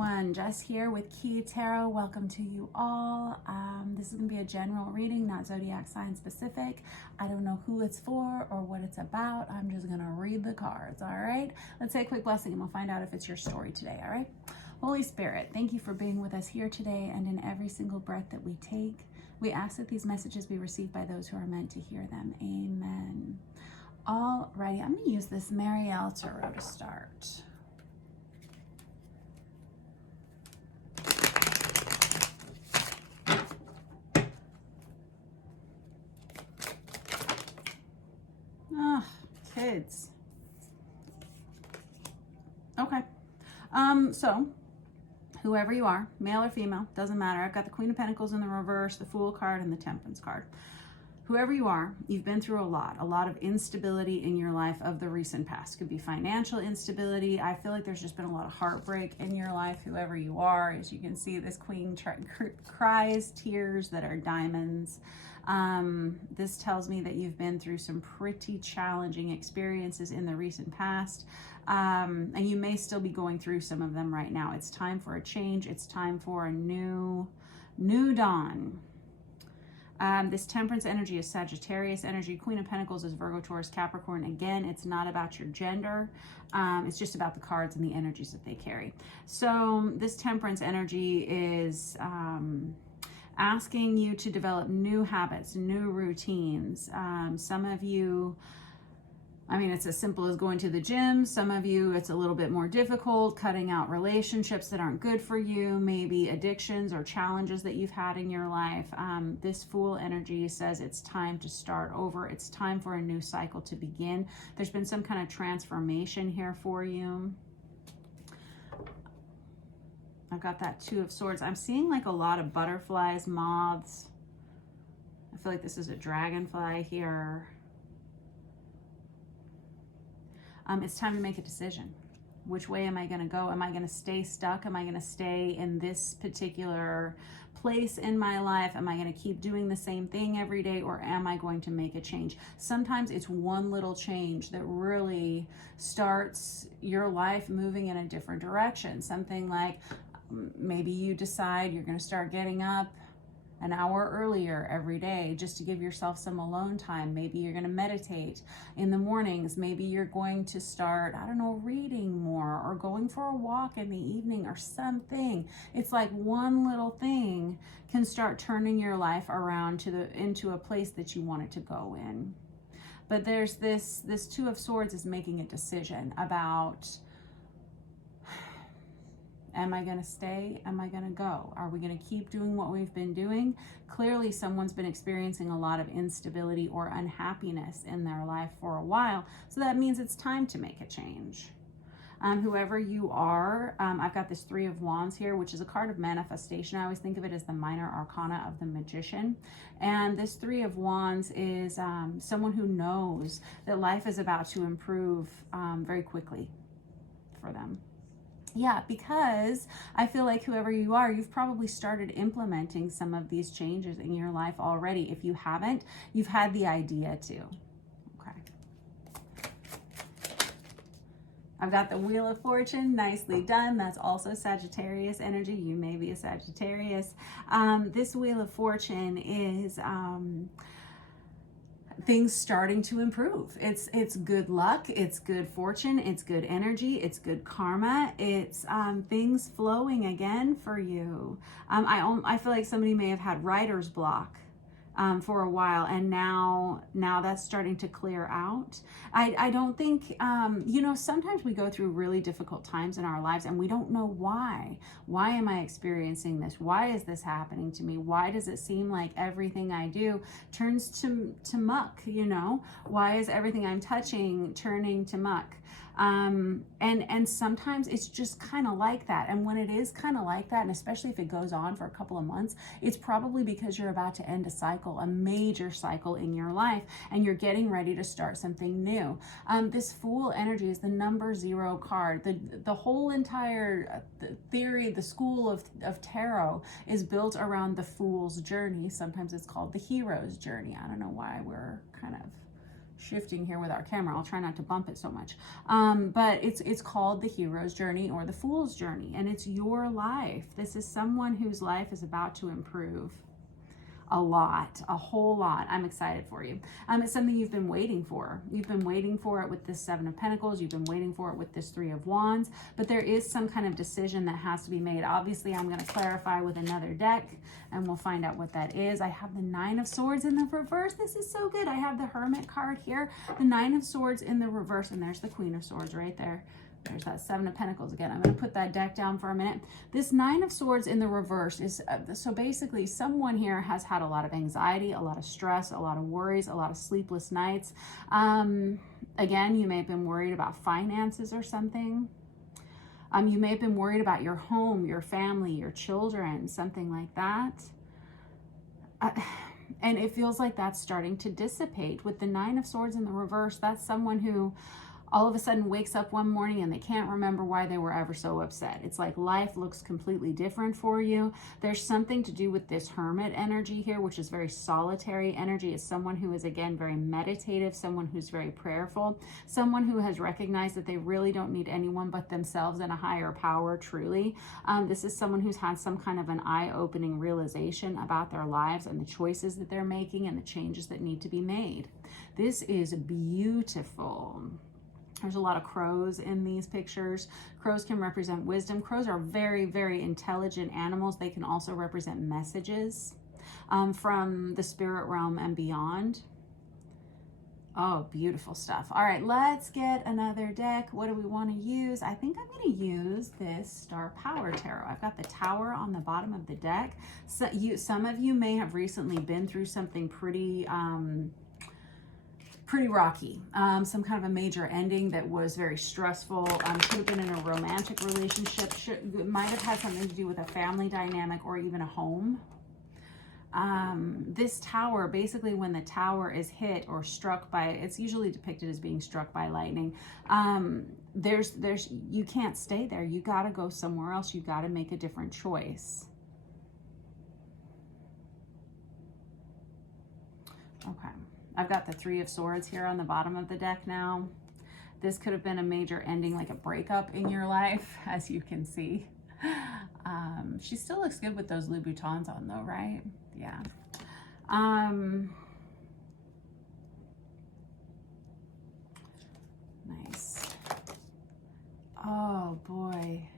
everyone, Jess here with Key Tarot. Welcome to you all. This is going to be a general reading, not zodiac sign specific. I don't know who it's for or what it's about. I'm just going to read the cards, all right? Let's say a quick blessing and we'll find out if it's your story today, all right? Holy Spirit, thank you for being with us here today and in every single breath that we take. We ask that these messages be received by those who are meant to hear them. Amen. All righty, I'm going to use this Marielle Tarot to start. Oh, kids. Okay. So whoever you are, male or female, doesn't matter. I've got the Queen of Pentacles in the reverse, the Fool card, and the Temperance card. Whoever you are, you've been through a lot of instability in your life of the recent past. Could be financial instability. I feel like there's just been a lot of heartbreak in your life, whoever you are. As you can see, this queen cries tears that are diamonds. This tells me that you've been through some pretty challenging experiences in the recent past. And you may still be going through some of them right now. It's time for a change. It's time for a new dawn. This Temperance energy is Sagittarius energy. Queen of Pentacles is Virgo, Taurus, Capricorn. Again, it's not about your gender. It's just about the cards and the energies that they carry. So this Temperance energy is asking you to develop new habits, new routines. Some of you, I mean, it's as simple as going to the gym. Some of you, it's a little bit more difficult, cutting out relationships that aren't good for you, maybe addictions or challenges that you've had in your life. This Fool energy says it's time to start over. It's time for a new cycle to begin. There's been some kind of transformation here for you. I've got that Two of Swords. I'm seeing like a lot of butterflies, moths. I feel like this is a dragonfly here. It's time to make a decision. Which way am I going to go? Am I going to stay stuck? Am I going to stay in this particular place in my life? Am I going to keep doing the same thing every day, or am I going to make a change? Sometimes it's one little change that really starts your life moving in a different direction. Something like maybe you decide you're going to start getting up an hour earlier every day just to give yourself some alone time. Maybe you're going to meditate in the mornings. Maybe you're going to start, I don't know, reading more or going for a walk in the evening or something. It's like one little thing can start turning your life around into a place that you want it to go in. But there's this Two of Swords is making a decision about, am I going to stay? Am I going to go? Are we going to keep doing what we've been doing? Clearly, someone's been experiencing a lot of instability or unhappiness in their life for a while. So that means it's time to make a change. Whoever you are, I've got this Three of Wands here, which is a card of manifestation. I always think of it as the minor arcana of the magician. And this Three of Wands is someone who knows that life is about to improve very quickly for them. Yeah, because I feel like whoever you are, you've probably started implementing some of these changes in your life already. If you haven't, you've had the idea to. Okay. I've got the Wheel of Fortune, nicely done. That's also Sagittarius energy. You may be a Sagittarius. This Wheel of Fortune is things starting to improve. It's good luck, it's good fortune, it's good energy, it's good karma, it's things flowing again for you. I feel like somebody may have had writer's block for a while, and now that's starting to clear out. I don't think, you know, sometimes we go through really difficult times in our lives and we don't know why. Why am I experiencing this? Why is this happening to me? Why does it seem like everything I do turns to muck, you know? Why is everything I'm touching turning to muck? And sometimes it's just kind of like that. And when it is kind of like that, and especially if it goes on for a couple of months, it's probably because you're about to end a cycle, a major cycle in your life, and you're getting ready to start something new. This Fool energy is the number 0 card. The whole entire theory, the school of tarot is built around the Fool's journey. Sometimes it's called the hero's journey. I don't know why we're kind of shifting here with our camera. I'll try not to bump it so much. But it's called the hero's journey or the fool's journey, and it's your life. This is someone whose life is about to improve a lot, a whole lot. I'm excited for you. It's something you've been waiting for. You've been waiting for it with this Seven of Pentacles. You've been waiting for it with this Three of Wands, but there is some kind of decision that has to be made. Obviously, I'm going to clarify with another deck and we'll find out what that is. I have the Nine of Swords in the reverse. This is so good. I have the Hermit card here, the Nine of Swords in the reverse, and there's the Queen of Swords right there. There's that Seven of Pentacles again. I'm going to put that deck down for a minute. This Nine of Swords in the reverse is, so basically someone here has had a lot of anxiety, a lot of stress, a lot of worries, a lot of sleepless nights. Again, you may have been worried about finances or something. You may have been worried about your home, your family, your children, something like that. And it feels like that's starting to dissipate. With the Nine of Swords in the reverse, that's someone who all of a sudden wakes up one morning and they can't remember why they were ever so upset. It's like life looks completely different for you. There's something to do with this Hermit energy here, which is very solitary energy. It's someone who is, again, very meditative, someone who's very prayerful, someone who has recognized that they really don't need anyone but themselves and a higher power, truly. This is someone who's had some kind of an eye-opening realization about their lives and the choices that they're making and the changes that need to be made. This is beautiful. There's a lot of crows in these pictures. Crows can represent wisdom. Crows are very, very intelligent animals. They can also represent messages from the spirit realm and beyond. Oh, beautiful stuff. All right, let's get another deck. What do we want to use? I think I'm going to use this Star Power Tarot. I've got the Tower on the bottom of the deck. So some of you may have recently been through something pretty rocky, some kind of a major ending that was very stressful. Could have been in a romantic relationship. Might have had something to do with a family dynamic or even a home. This tower, basically when the tower is hit or struck by, it's usually depicted as being struck by lightning. You can't stay there. You got to go somewhere else. You got to make a different choice. Okay. I've got the Three of Swords here on the bottom of the deck now. This could have been a major ending, like a breakup in your life, as you can see. She still looks good with those Louboutins on though, right? Yeah. Nice. Oh boy.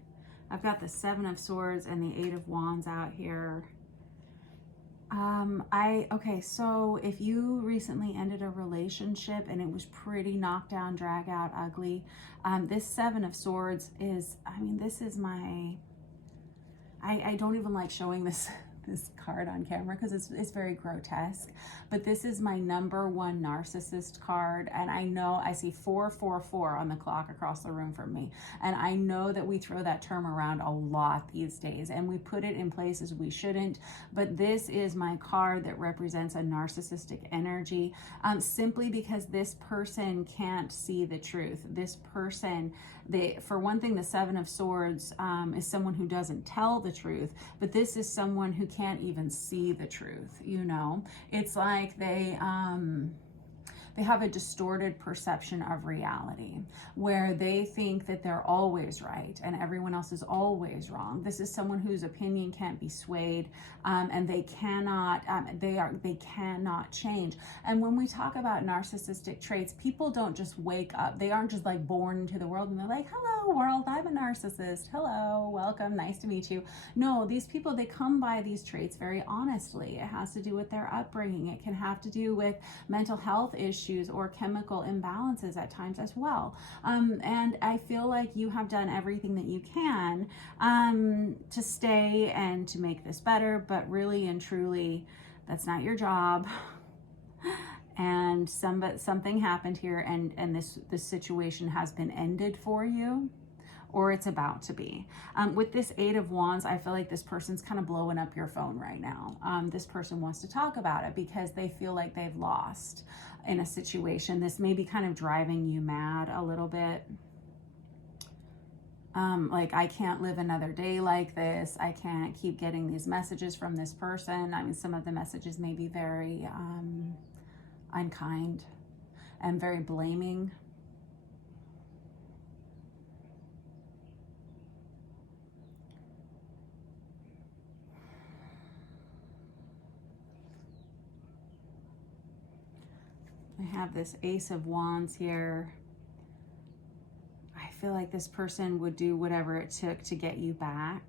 I've got the Seven of Swords and the Eight of Wands out here. Okay, so if you recently ended a relationship and it was pretty knocked down, drag out, ugly, this Seven of Swords is, I mean, this is my, I don't even like showing this card on camera because it's very grotesque, but this is my #1 narcissist card, and I know I see 444 on the clock across the room from me, and I know that we throw that term around a lot these days and we put it in places we shouldn't, but this is my card that represents a narcissistic energy, simply because this person can't see the truth. This person, for one thing, the Seven of Swords is someone who doesn't tell the truth, but this is someone who can't even see the truth, you know? It's like they have a distorted perception of reality where they think that they're always right and everyone else is always wrong. This is someone whose opinion can't be swayed, and they cannot change. And when we talk about narcissistic traits, people don't just wake up. They aren't just like born into the world and they're like, hello world, I'm a narcissist. Hello, welcome, nice to meet you. No, these people, they come by these traits very honestly. It has to do with their upbringing. It can have to do with mental health issues or chemical imbalances at times as well. And I feel like you have done everything that you can to stay and to make this better, but really and truly, that's not your job. And something happened here, and this situation has been ended for you, or it's about to be. With this Eight of Wands, I feel like this person's kind of blowing up your phone right now. This person wants to talk about it because they feel like they've lost in a situation. This may be kind of driving you mad a little bit. Like, I can't live another day like this. I can't keep getting these messages from this person. I mean, some of the messages may be very unkind. and very blaming. I have this Ace of Wands here. I feel like this person would do whatever it took to get you back.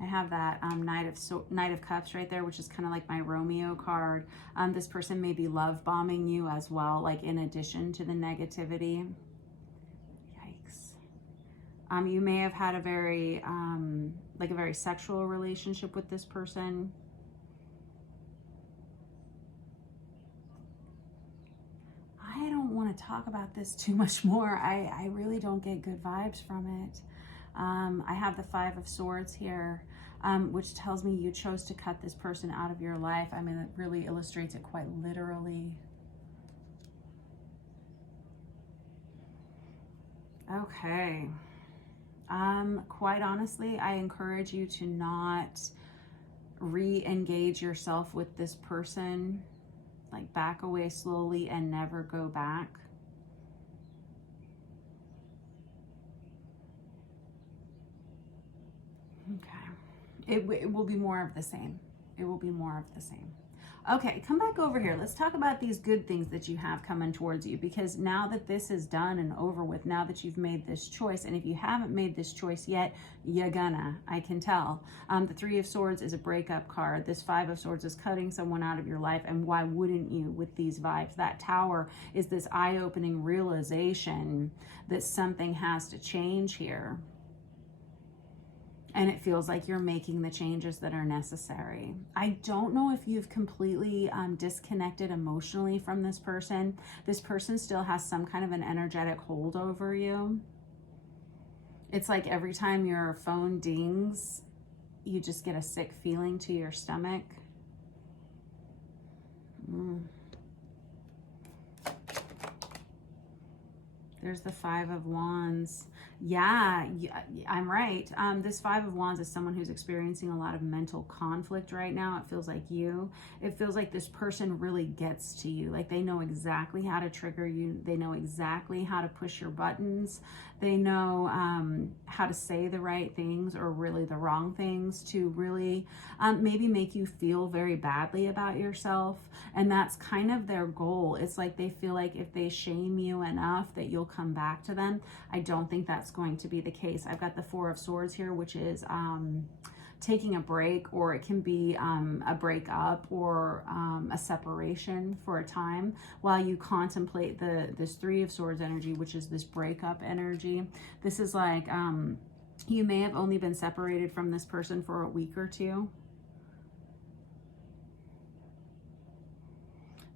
I have that Knight of Cups right there, which is kind of like my Romeo card. This person may be love bombing you as well, like in addition to the negativity. Yikes. You may have had a very, like a very sexual relationship with this person. I don't want to talk about this too much more. I really don't get good vibes from it. I have the Five of Swords here, which tells me you chose to cut this person out of your life. I mean, it really illustrates it quite literally. Okay. Quite honestly, I encourage you to not re-engage yourself with this person. Like, back away slowly and never go back. Okay. It will be more of the same. It will be more of the same. Okay, come back over here. Let's talk about these good things that you have coming towards you, because now that this is done and over with, now that you've made this choice, and if you haven't made this choice yet, you're gonna, I can tell. The Three of Swords is a breakup card. This Five of Swords is cutting someone out of your life, and why wouldn't you with these vibes? That Tower is this eye-opening realization that something has to change here. And it feels like you're making the changes that are necessary. I don't know if you've completely disconnected emotionally from this person. This person still has some kind of an energetic hold over you. It's like every time your phone dings, you just get a sick feeling to your stomach. There's the Five of Wands. Yeah, I'm right. This Five of Wands is someone who's experiencing a lot of mental conflict right now. It feels like you. It feels like this person really gets to you. Like, they know exactly how to trigger you. They know exactly how to push your buttons. They know how to say the right things or really the wrong things to really maybe make you feel very badly about yourself. And that's kind of their goal. It's like they feel like if they shame you enough that you'll come back to them. I don't think that's going to be the case. I've got the Four of Swords here, which is taking a break, or it can be a breakup or a separation for a time while you contemplate this Three of Swords energy, which is this breakup energy. This is like you may have only been separated from this person for a week or two.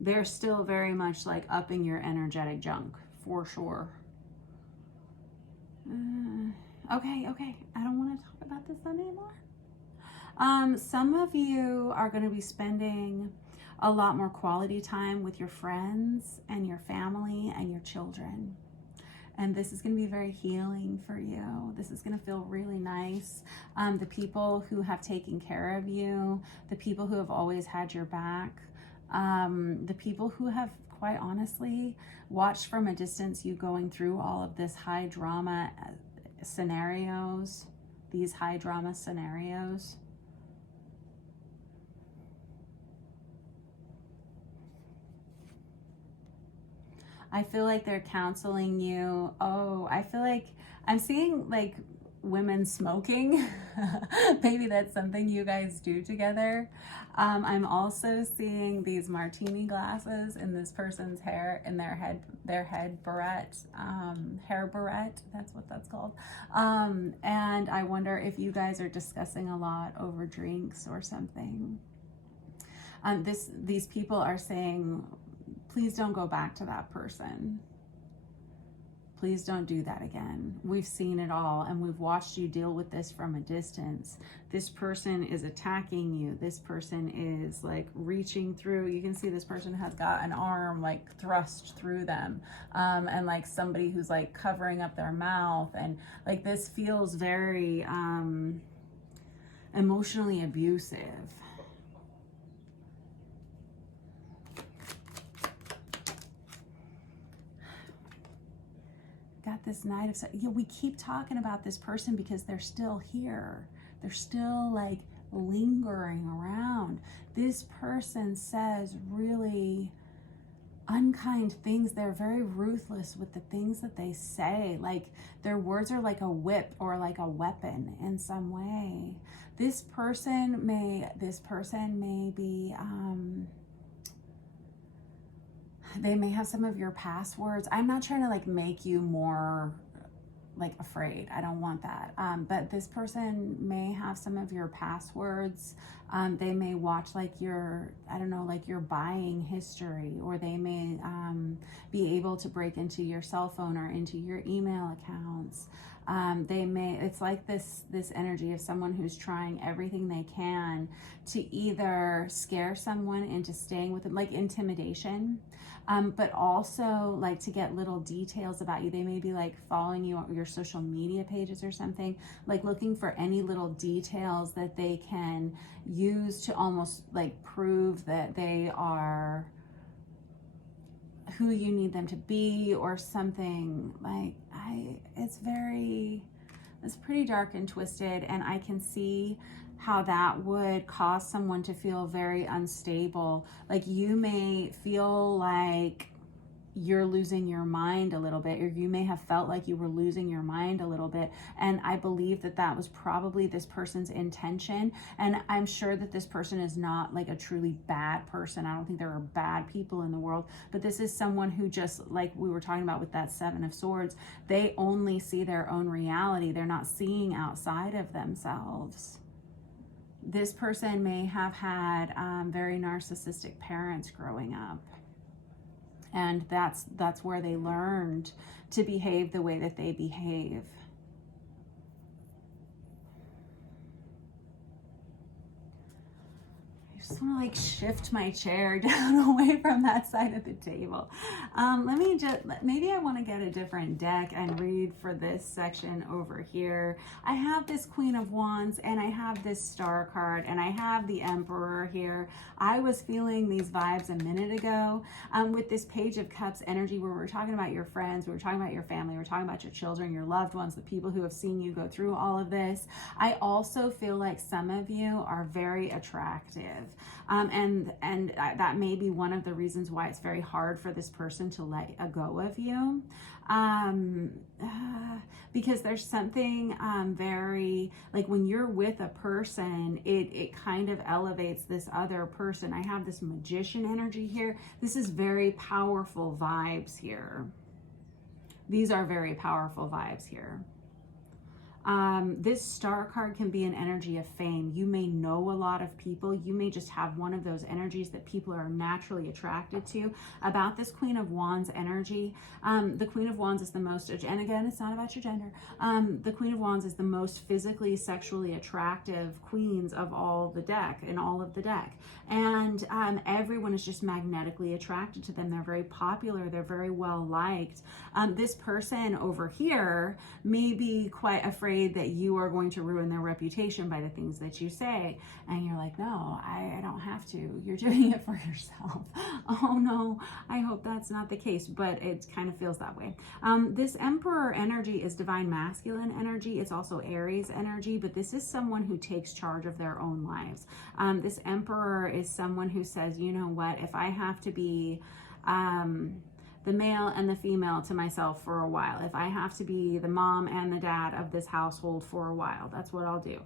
They're still very much like upping your energetic junk for sure. Okay, I don't want to talk about this anymore. Some of you are going to be spending a lot more quality time with your friends and your family and your children. And this is going to be very healing for you. This is going to feel really nice. The people who have taken care of you, the people who have always had your back, the people who have, quite honestly, watched from a distance you going through all of this high drama scenarios, these high drama scenarios. I feel like they're counseling you. Oh, I feel like I'm seeing like women smoking. Maybe that's something you guys do together. I'm also seeing these martini glasses in this person's hair, in their head barrette, hair barrette, that's what that's called. And I wonder if you guys are discussing a lot over drinks or something. These people are saying, please don't go back to that person. Please don't do that again. We've seen it all, and we've watched you deal with this from a distance. This person is attacking you. This person is like reaching through. You can see this person has got an arm like thrust through them, and like somebody who's like covering up their mouth, and like this feels very emotionally abusive. Got this Knight of, yeah, we keep talking about this person because they're still here. They're still like lingering around. This person says really unkind things. They're very ruthless with the things that they say. Like their words are like a whip or like a weapon in some way. This person may be, they may have some of your passwords. I'm not trying to like make you more like afraid. I don't want that. But this person may have some of your passwords. They may watch like your, I don't know, like your buying history, or they may be able to break into your cell phone or into your email accounts. They may, it's like this energy of someone who's trying everything they can to either scare someone into staying with them, like intimidation, but also like to get little details about you. They may be like following you on your social media pages or something, like looking for any little details that they can use to almost like prove that they are who you need them to be or something. Like it's pretty dark and twisted, and I can see how that would cause someone to feel very unstable. Like you may feel like you're losing your mind a little bit, or you may have felt like you were losing your mind a little bit. And I believe that that was probably this person's intention. And I'm sure that this person is not like a truly bad person. I don't think there are bad people in the world, but this is someone who, just like we were talking about with that Seven of Swords, they only see their own reality. They're not seeing outside of themselves. This person may have had very narcissistic parents growing up. And that's where they learned to behave the way that they behave. I just want to like shift my chair down away from that side of the table. Maybe I want to get a different deck and read for this section over here. I have this Queen of Wands, and I have this Star card, and I have the Emperor here. I was feeling these vibes a minute ago with this Page of Cups energy, where we're talking about your friends, we were talking about your family, we're talking about your children, your loved ones, the people who have seen you go through all of this. I also feel like some of you are very attractive. And that may be one of the reasons why it's very hard for this person to let go of you. Because there's something very, like when you're with a person, it kind of elevates this other person. I have this Magician energy here. This is very powerful vibes here. These are very powerful vibes here. This Star card can be an energy of fame. You may know a lot of people. You may just have one of those energies that people are naturally attracted to. About this Queen of Wands energy, the Queen of Wands is the most, and again, it's not about your gender. The Queen of Wands is the most physically, sexually attractive queens of all the deck, in all of the deck. And everyone is just magnetically attracted to them. They're very popular. They're very well liked. This person over here may be quite afraid that you are going to ruin their reputation by the things that you say. And you're like, no, I don't have to. You're doing it for yourself. Oh no, I hope that's not the case, but it kind of feels that way. This Emperor energy is divine masculine energy. It's also Aries energy, but this is someone who takes charge of their own lives. This Emperor is someone who says, you know what, if I have to be the male and the female to myself for a while, if I have to be the mom and the dad of this household for a while, that's what I'll do.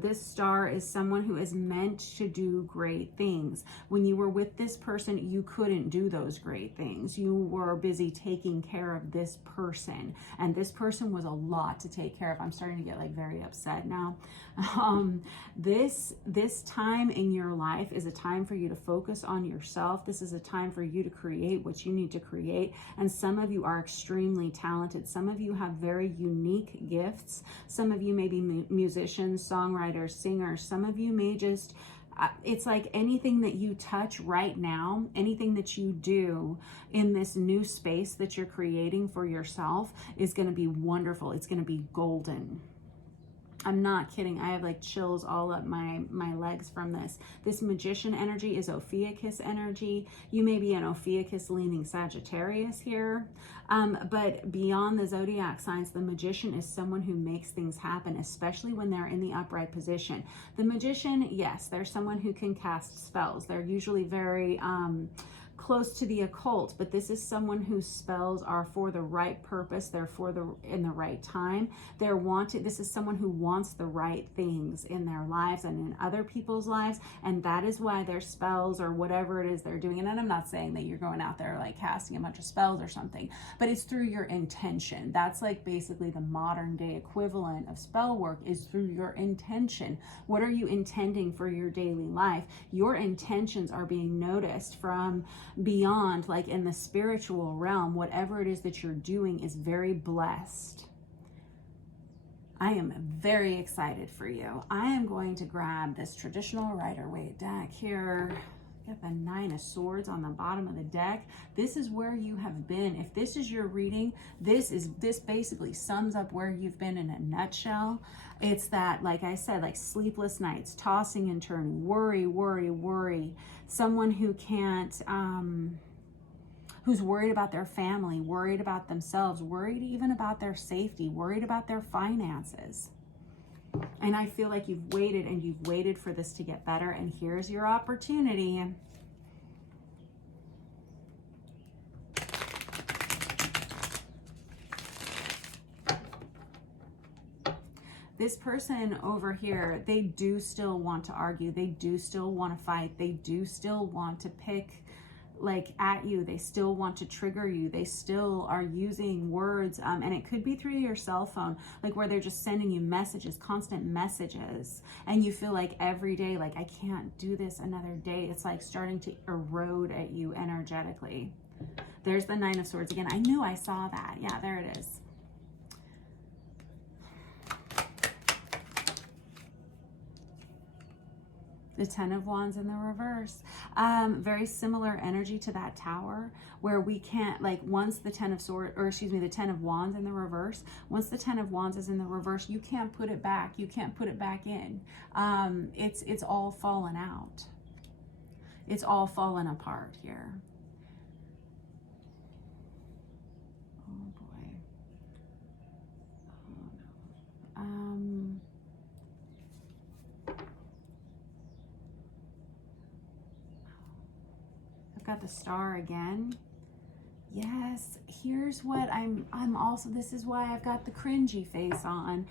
This Star is someone who is meant to do great things. When you were with this person, you couldn't do those great things. You were busy taking care of this person, and this person was a lot to take care of. I'm starting to get like very upset now. This time in your life is a time for you to focus on yourself. This is a time for you to create what you need to create. create. And some of you are extremely talented. Some of you have very unique gifts. Some of you may be musicians, songwriters, singers. Some of you may just, it's like anything that you touch right now, anything that you do in this new space that you're creating for yourself is going to be wonderful. It's going to be golden. I'm not kidding. I have like chills all up my legs from this. This magician energy is Ophiuchus energy. You may be an Ophiuchus leaning Sagittarius here. But beyond the zodiac signs, the magician is someone who makes things happen, especially when they're in the upright position. The magician, yes, they're someone who can cast spells. They're usually very close to the occult, but this is someone whose spells are for the right purpose. They're in the right time. This is someone who wants the right things in their lives and in other people's lives, and that is why their spells or whatever it is they're doing. And I'm not saying that you're going out there like casting a bunch of spells or something, but it's through your intention. That's like basically the modern day equivalent of spell work, is through your intention. What are you intending for your daily life? Your intentions are being noticed from beyond, like in the spiritual realm. Whatever it is that you're doing is very blessed. I am very excited for you. I am going to grab this traditional Rider-Waite deck here. Get the 9 of Swords on the bottom of the deck. This is where you have been. If this is your reading, this basically sums up where you've been in a nutshell. It's that, like I said, like sleepless nights, tossing and turning, worry. Someone who can't, who's worried about their family, worried about themselves, worried even about their safety, worried about their finances. And I feel like you've waited for this to get better, and here's your opportunity. This person over here, they do still want to argue. They do still want to fight. They do still want to pick like at you. They still want to trigger you. They still are using words, and it could be through your cell phone, like where they're just sending you messages, constant messages, and you feel like every day, like, I can't do this another day. It's like starting to erode at you energetically. There's the 9 of Swords again. I knew I saw that. Yeah, there it is. The 10 of Wands in the reverse. Very similar energy to that Tower, where we can't, like, once the 10 of Swords, or excuse me, the 10 of Wands in the reverse, once the 10 of Wands is in the reverse, you can't put it back. You can't put it back in. It's all fallen out. It's all fallen apart here. Oh boy. Oh no. Got the Star again. Yes, here's what I'm also, this is why I've got the cringy face on.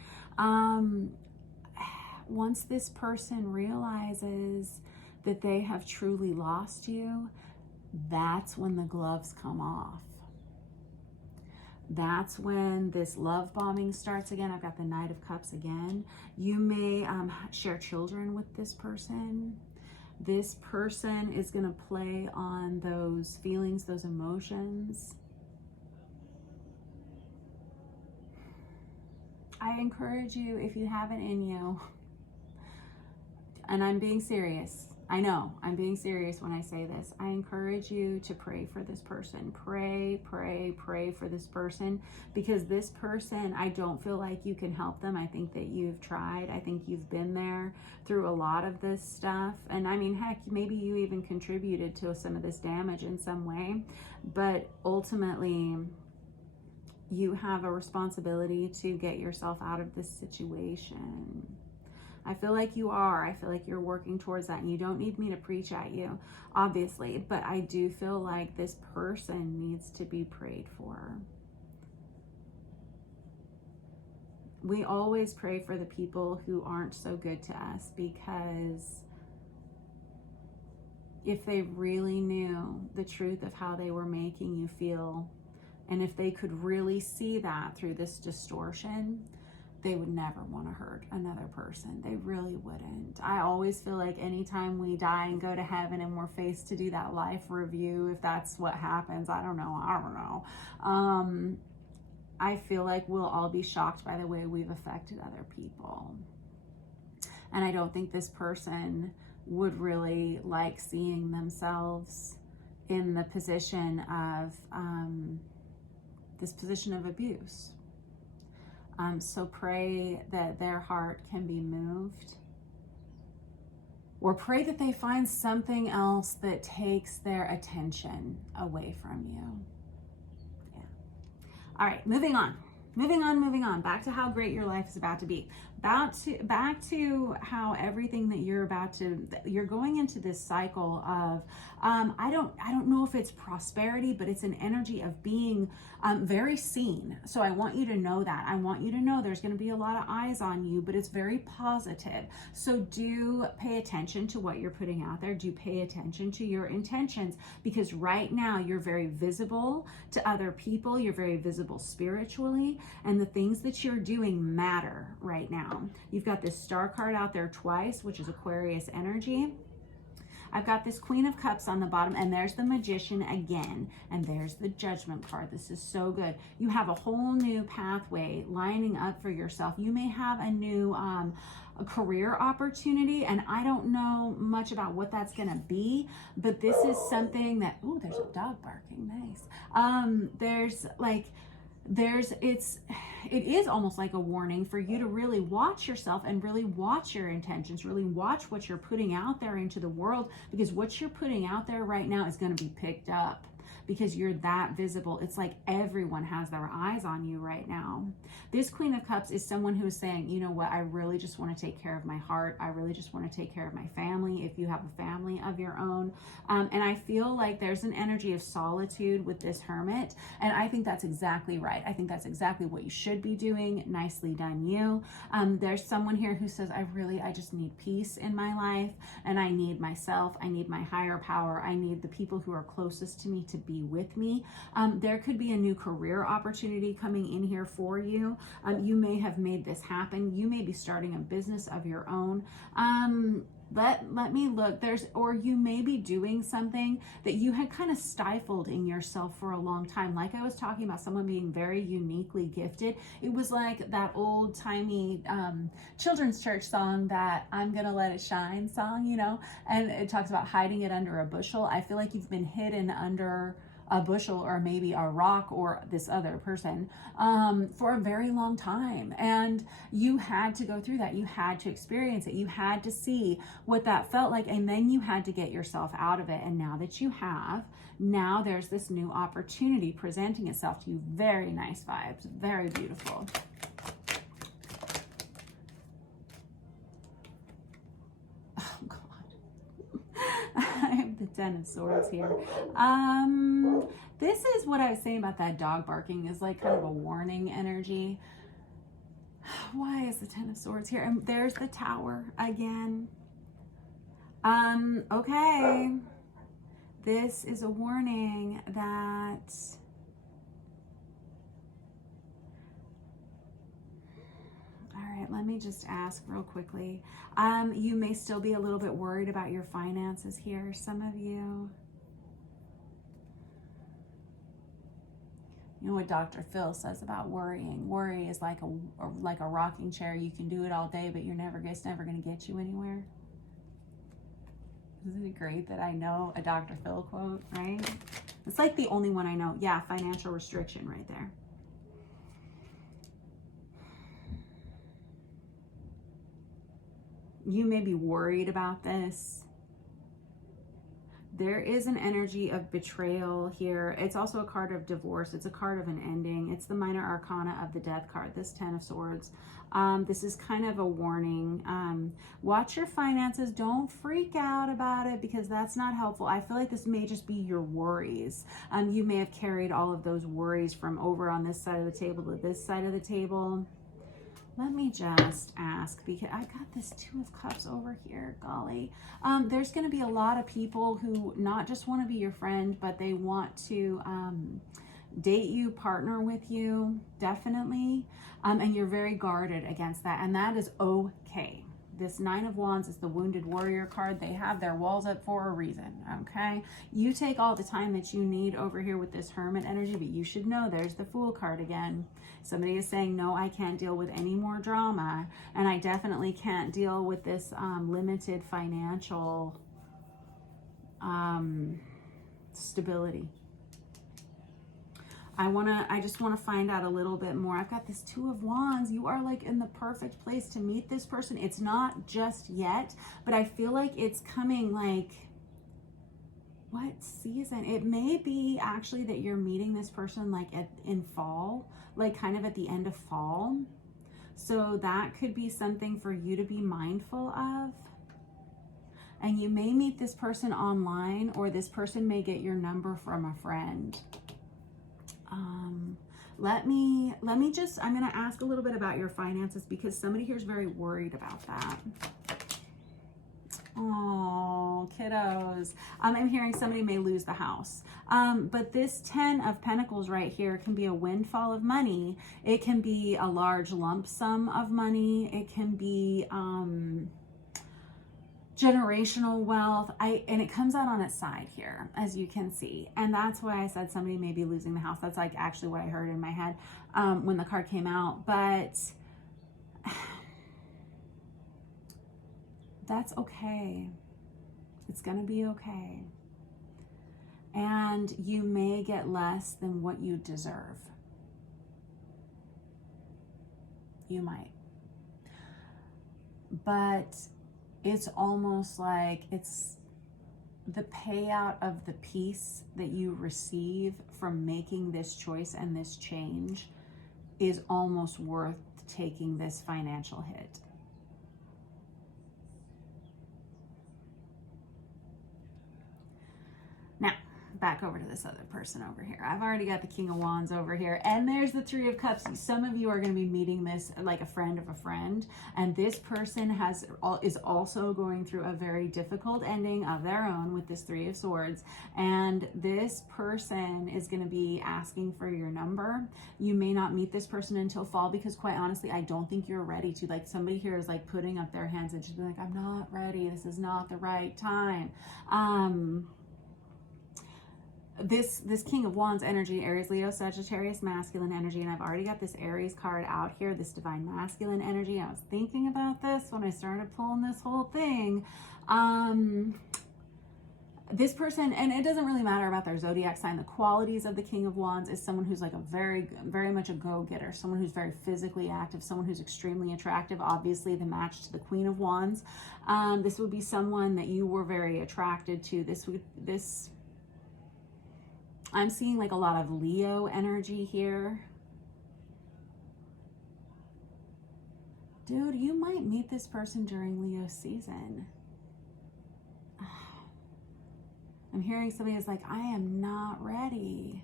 Once this person realizes that they have truly lost you, that's when the gloves come off. That's when this love bombing starts again. I've got the Knight of Cups again. You may share children with this person. This person is going to play on those feelings, those emotions. I encourage you, if you have it in you, and I'm being serious, I know I'm being serious when I say this, I encourage you to pray for this person. Pray for this person, because this person, I don't feel like you can help them. I think that you've tried. I think you've been there through a lot of this stuff. And I mean, heck, maybe you even contributed to some of this damage in some way. But ultimately, you have a responsibility to get yourself out of this situation. I feel like you are. I feel like you're working towards that, and you don't need me to preach at you, obviously, but I do feel like this person needs to be prayed for. We always pray for the people who aren't so good to us, because if they really knew the truth of how they were making you feel, and if they could really see that through this distortion, they would never want to hurt another person. They really wouldn't. I always feel like anytime we die and go to heaven and we're faced to do that life review, if that's what happens, I don't know. I feel like we'll all be shocked by the way we've affected other people. And I don't think this person would really like seeing themselves in the position of this position of abuse. So pray that their heart can be moved, or pray that they find something else that takes their attention away from you. Yeah. All right, moving on. Back to how great your life is about to be. Back to how everything that you're going into this cycle of, I don't know if it's prosperity, but it's an energy of being very seen. So I want you to know that. I want you to know there's going to be a lot of eyes on you, but it's very positive. So do pay attention to what you're putting out there. Do pay attention to your intentions, because right now you're very visible to other people. You're very visible spiritually, and the things that you're doing matter right now. You've got this Star card out there twice, which is Aquarius energy. I've got this Queen of Cups on the bottom, and there's the Magician again, and there's the Judgment card. This is so good. You have a whole new pathway lining up for yourself. You may have a new a career opportunity, and I don't know much about what that's going to be, but this is something that, oh, there's a dog barking. Nice. It is almost like a warning for you to really watch yourself and really watch your intentions, really watch what you're putting out there into the world, because what you're putting out there right now is going to be picked up, because you're that visible. It's like everyone has their eyes on you right now. This Queen of Cups is someone who is saying, you know what, I really just want to take care of my heart. I really just want to take care of my family, if you have a family of your own. And I feel like there's an energy of solitude with this Hermit. And I think that's exactly right. I think that's exactly what you should be doing. Nicely done, you. There's someone here who says, I just need peace in my life, and I need myself. I need my higher power. I need the people who are closest to me to be with me. There could be a new career opportunity coming in here for you. You may have made this happen. You may be starting a business of your own. Let me look. Or you may be doing something that you had kind of stifled in yourself for a long time. Like I was talking about someone being very uniquely gifted. It was like that old timey children's church song, that I'm gonna let it shine song, and it talks about hiding it under a bushel. I feel like you've been hidden under a bushel, or maybe a rock, or this other person for a very long time, and you had to go through that. You had to experience it. You had to see what that felt like, and then you had to get yourself out of it. And now that you have, now there's this new opportunity presenting itself to you. Very nice vibes, very beautiful. Oh God. I have the Ten of Swords here. This is what I was saying about that dog barking, is like kind of a warning energy. Why is the Ten of Swords here? And there's the Tower again. Okay. This is a warning that let me just ask real quickly. You may still be a little bit worried about your finances here, some of you. You know what Dr. Phil says about worrying? Worry is like a rocking chair. You can do it all day, but it's never going to get you anywhere. Isn't it great that I know a Dr. Phil quote, right? It's like the only one I know. Yeah, financial restriction right there. You may be worried about this. There is an energy of betrayal here. It's also a card of divorce. It's a card of an ending. It's the minor arcana of the Death card, this Ten of Swords. This is kind of a warning. Watch your finances. Don't freak out about it, because that's not helpful. I feel like this may just be your worries. You may have carried all of those worries from over on this side of the table to this side of the table. Let me just ask, because I got this Two of Cups over here, golly. There's going to be a lot of people who not just want to be your friend, but they want to date you, partner with you, definitely. And you're very guarded against that, and that is okay. This Nine of Wands is the Wounded Warrior card. They have their walls up for a reason, okay? You take all the time that you need over here with this Hermit energy, but you should know there's the Fool card again. Somebody is saying, no, I can't deal with any more drama, and I definitely can't deal with this limited financial stability. I just want to find out a little bit more. I've got this Two of Wands. You are like in the perfect place to meet this person. It's not just yet, but I feel like it's coming like, what season? It may be actually that you're meeting this person like in fall, like kind of at the end of fall. So that could be something for you to be mindful of. And you may meet this person online, or this person may get your number from a friend. Let me just, I'm going to ask a little bit about your finances, because somebody here is very worried about that. Oh, kiddos. I'm hearing somebody may lose the house. But this 10 of Pentacles right here can be a windfall of money. It can be a large lump sum of money. It can be, generational wealth. And it comes out on its side here, as you can see. And that's why I said somebody may be losing the house. That's like actually what I heard in my head when the card came out. But that's okay. It's going to be okay. And you may get less than what you deserve. You might. But it's almost like it's the payout of the peace that you receive from making this choice and this change is almost worth taking this financial hit. Now, back over to this other person over here. I've already got the King of Wands over here, and there's the Three of Cups. Some of you are going to be meeting this like a friend of a friend, and this person is also going through a very difficult ending of their own with this Three of Swords, and this person is going to be asking for your number. You may not meet this person until fall, because quite honestly, I don't think you're ready to. Like, somebody here is like putting up their hands and just be like, I'm not ready. This is not the right time. This King of Wands energy, Aries, Leo, Sagittarius, masculine energy, and I've already got this Aries card out here, this divine masculine energy. I was thinking about this when I started pulling this whole thing. This person, and it doesn't really matter about their zodiac sign, the qualities of the King of Wands is someone who's like a very much a go-getter, someone who's very physically active, someone who's extremely attractive, obviously the match to the Queen of Wands. This would be someone that you were very attracted to. I'm seeing like a lot of Leo energy here. Dude, you might meet this person during Leo season. I'm hearing somebody is like, I am not ready.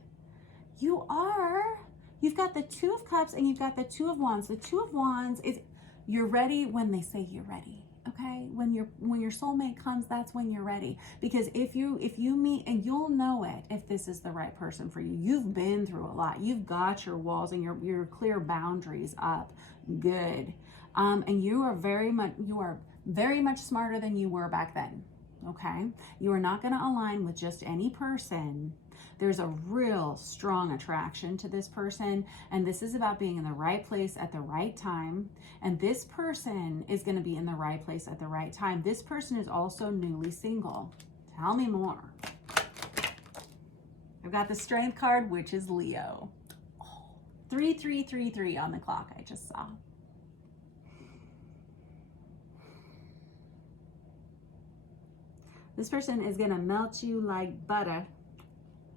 You are. You've got the Two of Cups and you've got the Two of Wands. The Two of Wands is you're ready when they say you're ready. Okay, when your soulmate comes, that's when you're ready. Because if you meet, and you'll know it if this is the right person for you. You've been through a lot. You've got your walls and your clear boundaries up. Good. And you are very much smarter than you were back then. Okay, you are not going to align with just any person. There's a real strong attraction to this person, and this is about being in the right place at the right time. And this person is going to be in the right place at the right time. This person is also newly single. Tell me more. I've got the Strength card, which is Leo. 3333 on the clock, I just saw. This person is going to melt you like butter.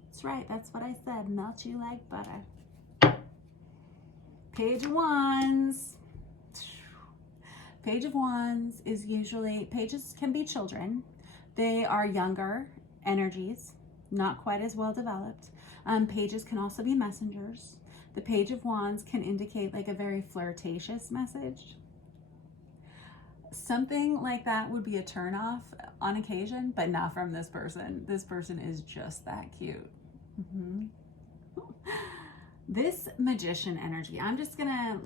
That's right, that's what I said, melt you like butter. Page of Wands. Page of Wands is usually, pages can be children. They are younger energies, not quite as well developed. Pages can also be messengers. The Page of Wands can indicate like a very flirtatious message. Something like that would be a turnoff on occasion, but not from this person. This person is just that cute. This magician energy, I'm just gonna,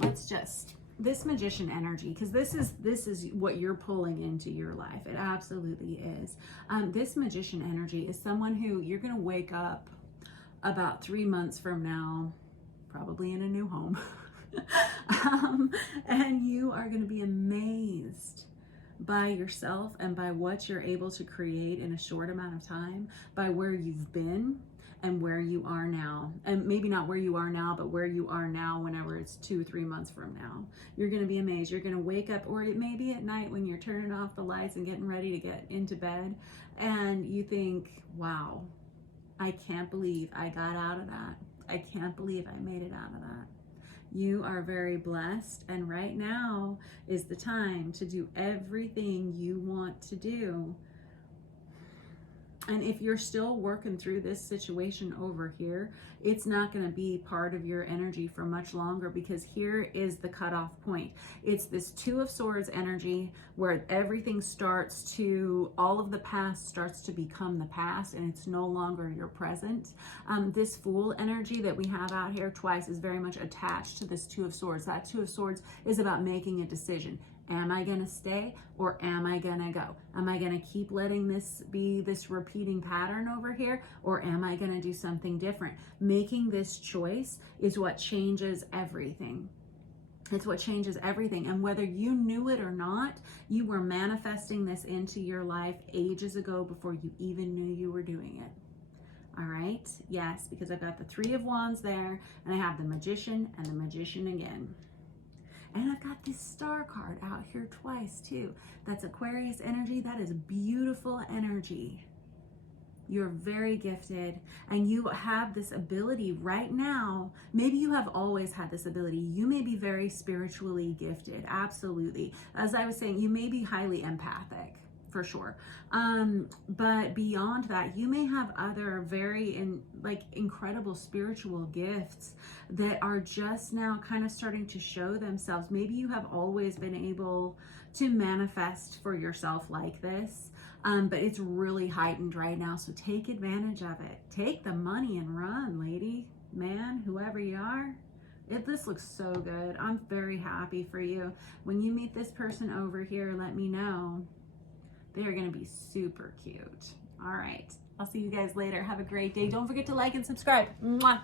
this magician energy, because this is what you're pulling into your life. It absolutely is. This magician energy is someone who you're gonna wake up about 3 months from now, probably in a new home. And you are going to be amazed by yourself and by what you're able to create in a short amount of time, by where you've been and where you are now. And maybe not where you are now, but where you are now whenever it's 2 or 3 months from now. You're going to be amazed. You're going to wake up, or it may be at night when you're turning off the lights and getting ready to get into bed, and you think, wow, I can't believe I got out of that. I can't believe I made it out of that. You are very blessed, and right now is the time to do everything you want to do. And if you're still working through this situation over here, it's not going to be part of your energy for much longer, because here is the cutoff point. It's this Two of Swords energy where everything starts to, all of the past starts to become the past, and it's no longer your present. This Fool energy that we have out here twice is very much attached to this Two of Swords. That Two of Swords is about making a decision. Am I going to stay, or am I going to go? Am I going to keep letting this be this repeating pattern over here, or am I going to do something different? Making this choice is what changes everything. It's what changes everything. And whether you knew it or not, you were manifesting this into your life ages ago before you even knew you were doing it. All right? Yes, because I've got the Three of Wands there, and I have the Magician and the Magician again. And I've got this Star card out here twice too. That's Aquarius energy. That is beautiful energy. You're very gifted, and you have this ability right now. Maybe you have always had this ability. You may be very spiritually gifted. Absolutely. As I was saying, you may be highly empathic, for sure. But beyond that, you may have other very incredible spiritual gifts that are just now kind of starting to show themselves. Maybe you have always been able to manifest for yourself like this, but it's really heightened right now. So take advantage of it. Take the money and run, lady, man, whoever you are. This looks so good. I'm very happy for you. When you meet this person over here, let me know. They are going to be super cute. All right. I'll see you guys later. Have a great day. Don't forget to like and subscribe. Mwah.